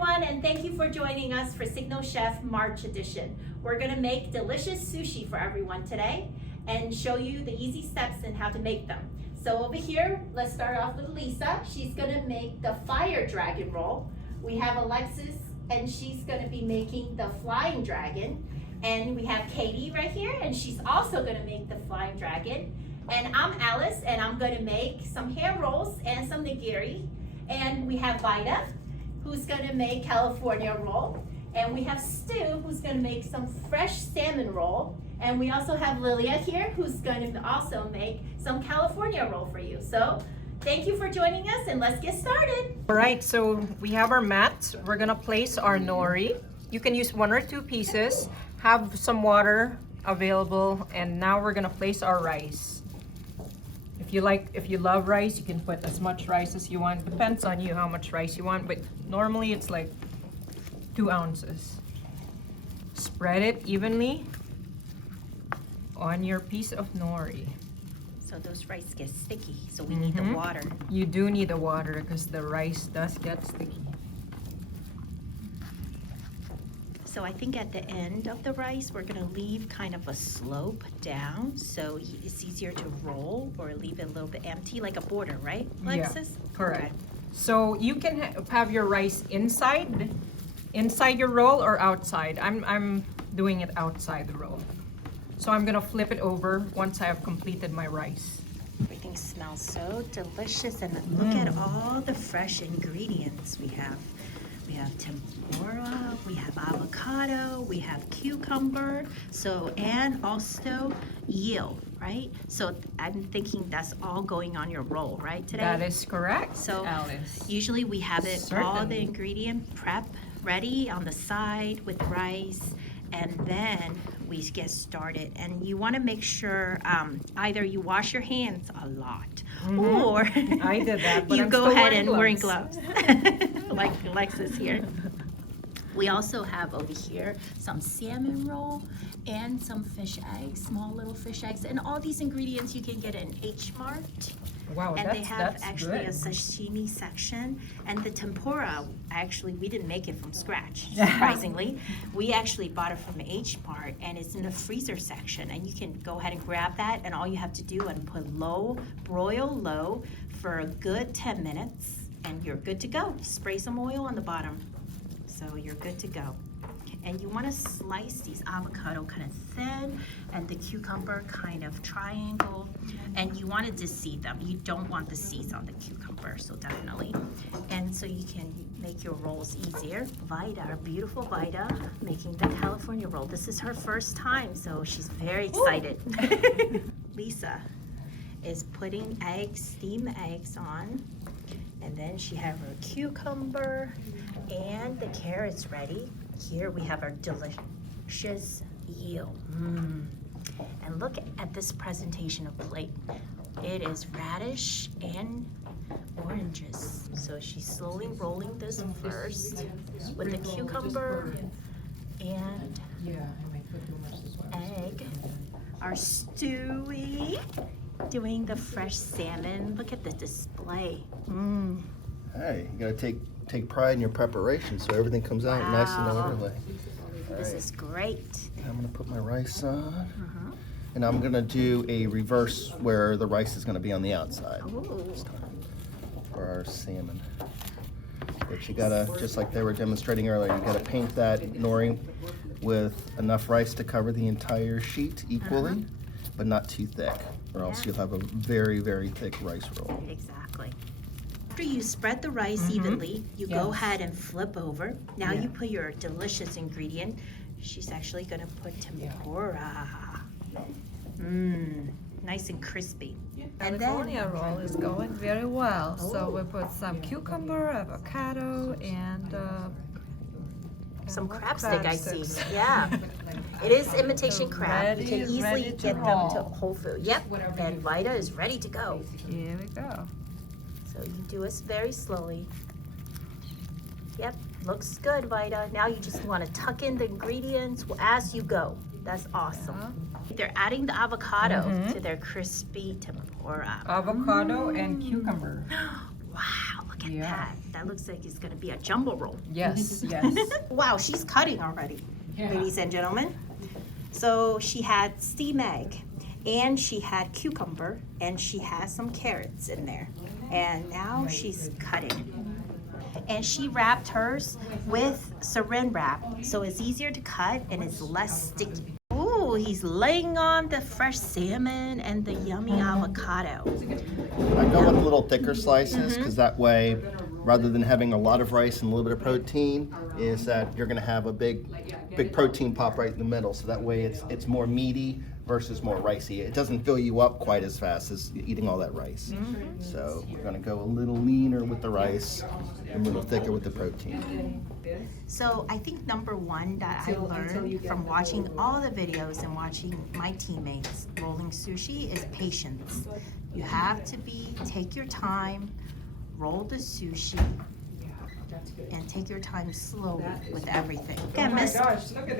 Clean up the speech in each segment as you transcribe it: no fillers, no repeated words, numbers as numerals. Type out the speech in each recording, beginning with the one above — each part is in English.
everyone, and thank you for joining us for Signal Chef March edition. We're gonna make delicious sushi for everyone today and show you the easy steps and how to make them. So over here, let's start off with Lisa. She's gonna make the fire dragon roll. We have Alexis, and she's gonna be making the flying dragon. And we have Katie right here, and she's also gonna make the flying dragon. And I'm Alice, and I'm gonna make some ham rolls and some nigiri. And we have Vida, who's gonna make California roll. And we have Stu, who's gonna make some fresh salmon roll. And we also have Lilia here, who's gonna also make some California roll for you. So thank you for joining us, and let's get started. All right, so we have our mat. We're gonna place our nori. You can use 1 or 2 pieces, have some water available, and now we're gonna place our rice. If you love rice, you can put as much rice as you want. Depends on you how much rice you want, but normally it's like 2 ounces. Spread it evenly on your piece of nori. So those rice get sticky, so we need the water. You do need the water because the rice does get sticky. So I think at the end of the rice, we're gonna leave kind of a slope down, so it's easier to roll or leave it a little bit empty, like a border, right, Alexis? Yeah, correct. So you can have your rice inside your roll or outside. I'm doing it outside the roll. So I'm gonna flip it over once I have completed my rice. Everything smells so delicious, and look at all the fresh ingredients we have. We have tempura, we have avocado, we have cucumber, and also eel, right? So I'm thinking that's all going on your roll, right, today? That is correct, so Alice. Usually we have it, all the Certainly. ingredient prep ready on the side with rice, and then we get started. And you want to make sure either you wash your hands a lot, or I did that, but you I'm go still ahead wearing and wearing gloves. gloves, like Alexis here. We also have over here some salmon roll and some fish eggs, small little fish eggs, and all these ingredients you can get in H Mart. Wow, And they have that's actually good. a sashimi section, and the tempura, actually, we didn't make it from scratch, surprisingly. We actually bought it from H Mart, and it's in the freezer section, and you can go ahead and grab that, and all you have to do is put broil low for a good 10 minutes, and you're good to go. Spray some oil on the bottom, so you're good to go. And you want to slice these avocado kind of thin and the cucumber kind of triangle, and you want to de-seed them. You don't want the seeds on the cucumber, so definitely. And so you can make your rolls easier. Vida, our beautiful Vida, making the California roll. This is her first time, so she's very excited. Lisa is putting steamed eggs on, and then she have her cucumber and the carrots ready. Here we have our delicious eel. And look at this presentation of plate. It is radish and oranges. So she's slowly rolling this first with the cucumber and egg. Our Stewie doing the fresh salmon. Look at the display. Hey, you gotta take pride in your preparation so everything comes out nice and orderly. This is great. I'm gonna put my rice on. And I'm gonna do a reverse where the rice is gonna be on the outside this time for our salmon. But you gotta, just like they were demonstrating earlier, you gotta paint that nori with enough rice to cover the entire sheet equally, but not too thick, or else you'll have a very, very thick rice roll. Exactly. After you spread the rice evenly, you go ahead and flip over. Now you put your delicious ingredient. She's actually gonna put tempura. Nice and crispy. And California roll is going very well. So we put some cucumber, avocado, and some crab stick I see. Yeah. It is imitation crab. You can easily ready to get them to roll. Whole Foods. Yep. And Vida is ready to go. here we go. So you do this very slowly. Yep, looks good, Vida. Now you just want to tuck in the ingredients as you go. That's awesome. They're adding the avocado to their crispy tempura. Avocado and cucumber. Wow, look Yeah. pat. That looks like it's gonna be a jumbo roll. Yes, yes. Wow, she's cutting already, ladies and gentlemen. So she had steam egg, and she had cucumber, and she has some carrots in there. And now she's cutting. And she wrapped hers with saran wrap, so it's easier to cut and it's less sticky. Ooh, he's laying on the fresh salmon and the yummy avocado. I go with little thicker slices because that way, rather than having a lot of rice and a little bit of protein, is that you're going to have a big protein pop right in the middle. So that way it's more meaty versus more ricey. It doesn't fill you up quite as fast as eating all that rice. So we're going to go a little leaner with the rice and a little thicker with the protein. So I think number one that I learned from watching all the videos and watching my teammates rolling sushi is patience. You have to take your time, roll the sushi, and take your time slowly with everything. Look at Miss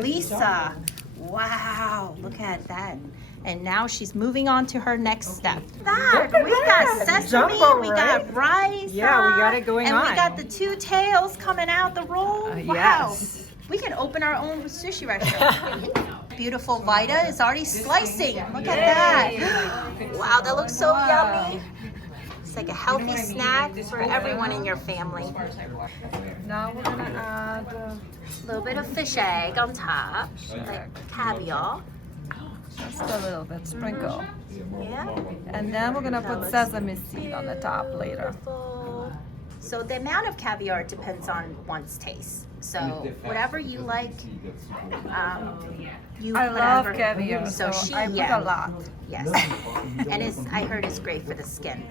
Lisa. Wow, look at that. And now she's moving on to her next step. That, we got sesame, Jumbo, we got rice. Yeah, we got it going and on. we got the two tails coming out the roll. Wow. Yes. We can open our own sushi restaurant. Beautiful Vida is already slicing. Look at that. Wow, that looks so yummy. It's like a healthy snack for everyone in your family. Now we're gonna add A little bit of fish egg on top, like caviar. just a little bit, sprinkle. Yeah. And then we're gonna put sesame seed on the top later. Beautiful. So the amount of caviar depends on one's taste. So whatever you like, you I put love over- caviar, So so she, I put yeah. a lot. Yes. And I heard it's great for the skin.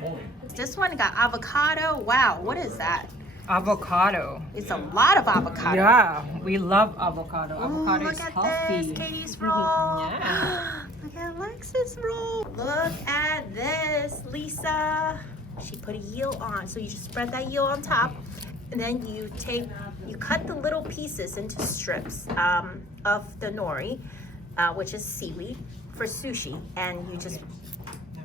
This one got avocado. Wow, what is that? Avocado. It's a lot of avocado. Yeah, we love avocado. Ooh, Avocado look is at healthy. this, Katie's roll. Yeah. Look at Alexis roll. Look at this, Lisa. She put a eel on, so you just spread that eel on top, and then you cut the little pieces into strips of the nori, which is seaweed for sushi, and you just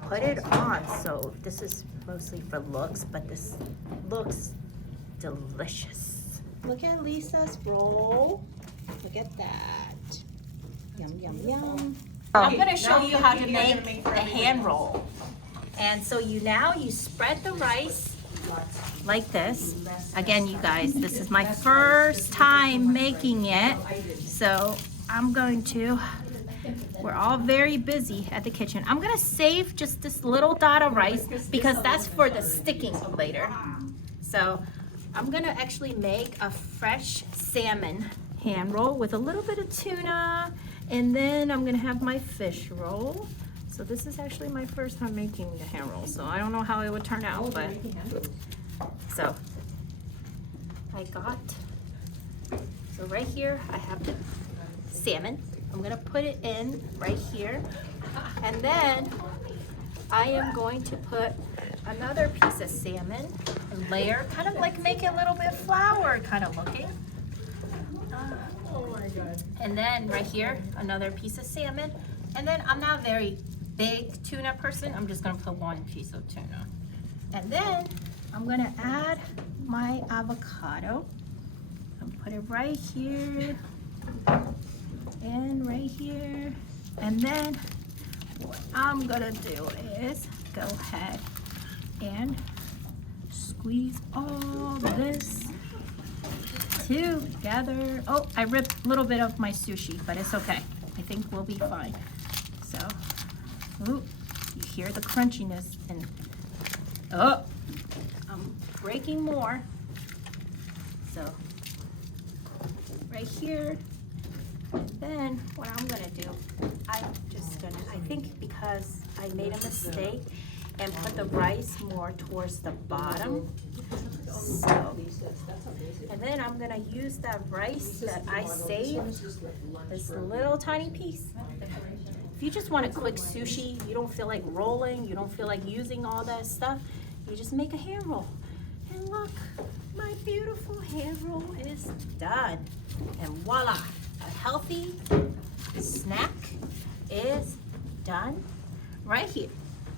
put it on. So this is mostly for looks, but this looks delicious. Look at Lisa's roll. Look at that. Yum, yum, yum. I'm gonna show you how to make the hand roll. And so you spread the rice like this. Again, you guys, this is my first time making it. So we're all very busy at the kitchen. I'm gonna save just this little dot of rice because that's for the sticking later. So I'm gonna actually make a fresh salmon hand roll with a little bit of tuna, and then I'm gonna have my fish roll. So this is actually my first time making the hand roll, so I don't know how it would turn out, but so right here I have the salmon. I'm gonna put it in right here, and then I am going to put another piece of salmon and layer, kind of like make it a little bit flour kind of looking. And then right here, another piece of salmon. And then I'm not a very big tuna person. I'm just gonna put one piece of tuna. And then I'm gonna add my avocado and put it right here and right here. And then what I'm gonna do is go ahead and squeeze all this together. Oh, I ripped a little bit of my sushi, but it's okay. I think we'll be fine. So, ooh, you hear the crunchiness, and oh, I'm breaking more. So, right here, and then what I'm gonna do, I think because I made a mistake and put the rice more towards the bottom. So, and then I'm gonna use that rice that I saved, this little tiny piece. If you just want a quick sushi, you don't feel like rolling, you don't feel like using all that stuff, you just make a hand roll. And look, my beautiful hand roll is done. And voila, a healthy snack is done right here.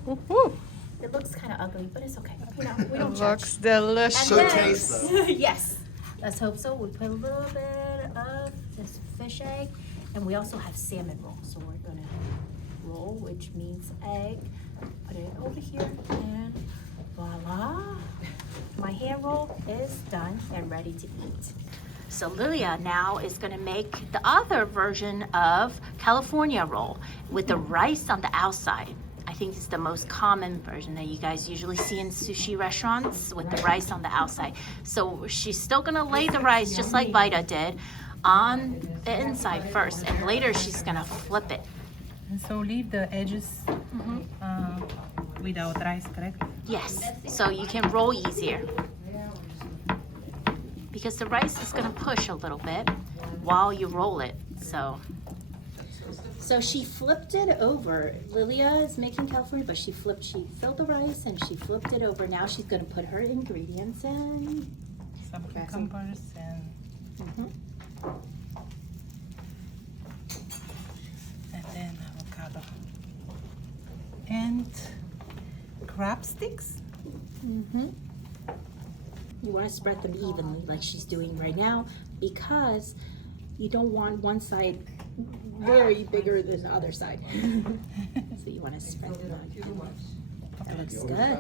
Woo-hoo. It looks kind of ugly, but it's okay. You know, we don't Looks judge. delicious. So taste though. Yes. Let's hope so. We put a little bit of this fish egg, and we also have salmon roll. So we're gonna roll, which means egg. Put it over here, and voila! My hand roll is done and ready to eat. So Lilia now is gonna make the other version of California roll with the rice on the outside. I think it's the most common version that you guys usually see in sushi restaurants with the rice on the outside. So she's still gonna lay the rice just like Vita did on the inside first, and later she's gonna flip it. And so leave the edges without rice, correct? Yes, so you can roll easier. Because the rice is gonna push a little bit while you roll it, so. So she flipped it over. Lilia is making California, but she filled the rice and she flipped it over. Now she's gonna put her ingredients in. Some cucumbers and then avocado. And crab sticks. You wanna spread them evenly like she's doing right now, because you don't want one side very bigger than the other side. So you wanna spread them out evenly. That looks good.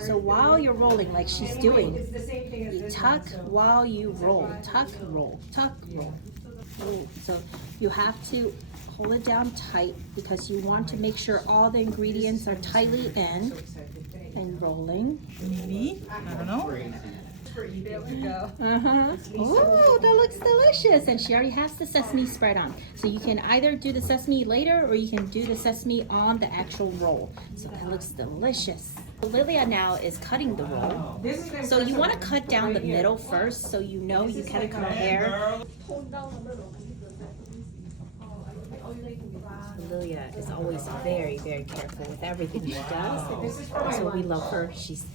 So while you're rolling like she's doing, you tuck while you roll. Tuck, roll, tuck, roll. Roll. So you have to hold it down tight because you want to make sure all the ingredients are tightly in and rolling. Maybe, I don't know. There we go. Oh, that looks delicious. And she already has the sesame spread on. So you can either do the sesame later or you can do the sesame on the actual roll. So that looks delicious. Lilia now is cutting the roll. So you want to cut down the middle first so you know you kind of compare. Lilia is always very, very careful with everything she does. And so we love her. She's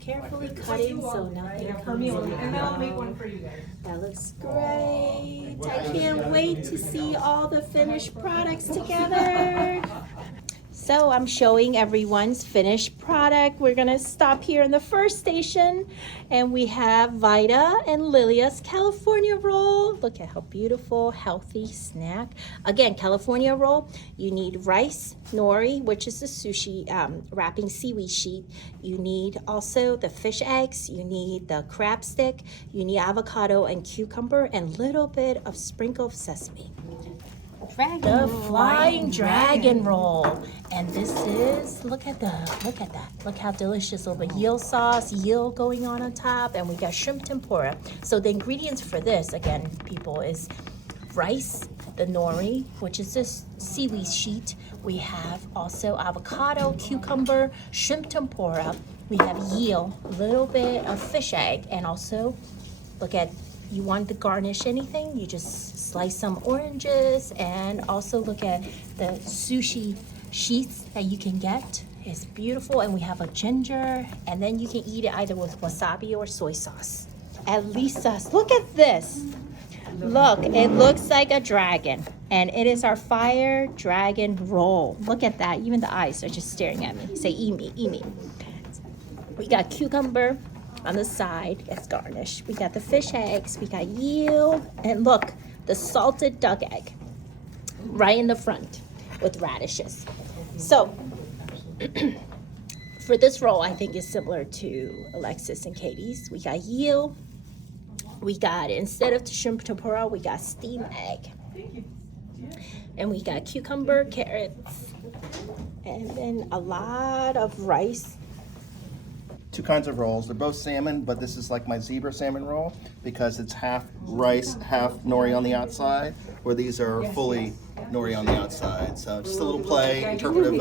carefully cutting so nothing comes out. That looks great. I can't wait to see all the finished products together. So I'm showing everyone's finished product. We're gonna stop here in the first station, and we have Vita and Lilia's California roll. Look at how beautiful, healthy snack. Again, California roll, you need rice, nori, which is the sushi wrapping seaweed sheet. You need also the fish eggs, you need the crab stick, you need avocado and cucumber, and a little bit of sprinkle of sesame. The flying dragon roll. And this is, look at that. Look how delicious. A little bit eel sauce, eel going on top, and we got shrimp tempura. So the ingredients for this, again, people, is rice, the nori, which is this seaweed sheet. We have also avocado, cucumber, shrimp tempura. We have eel, a little bit of fish egg, and also, look at, you want to garnish anything, you just slice some oranges, and also look at the sushi sheets that you can get. It's beautiful, and we have a ginger, and then you can eat it either with wasabi or soy sauce. At Lisa's, look at this. Look, it looks like a dragon, and it is our fire dragon roll. Look at that, even the eyes are just staring at me. Say, eat me, eat me. We got cucumber on the side as garnish. We got the fish eggs, we got eel, and look, the salted duck egg right in the front with radishes. So for this roll, I think is similar to Alexis and Katie's. We got eel, we got, instead of the shrimp tempura, we got steamed egg, and we got cucumber, carrots, and then a lot of rice. Two kinds of rolls. They're both salmon, but this is like my zebra salmon roll because it's half rice, half nori on the outside, where these are fully nori on the outside. So just a little play, interpretive,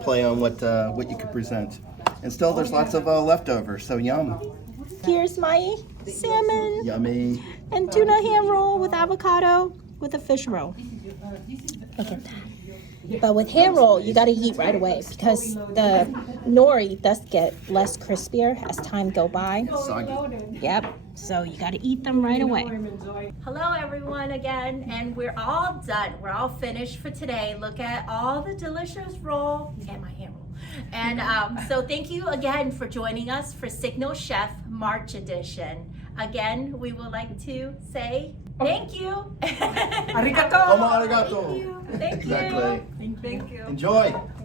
play on what you could present. And still, there's lots of leftovers. So yum. Here's my salmon Yummy. and tuna ham roll with avocado with a fish roll. Look at that. But with hand roll, you gotta eat right away because the nori does get less crispier as time go by. Soggy. Yep, so you gotta eat them right away. Hello everyone again, and we're all done. We're all finished for today. Look at all the delicious roll and my hand roll. And so thank you again for joining us for Signal Chef March edition. Again, we would like to say thank you. Arigato! Domo arigato. Thank you. Thank you. Exactly. Thank you. Enjoy.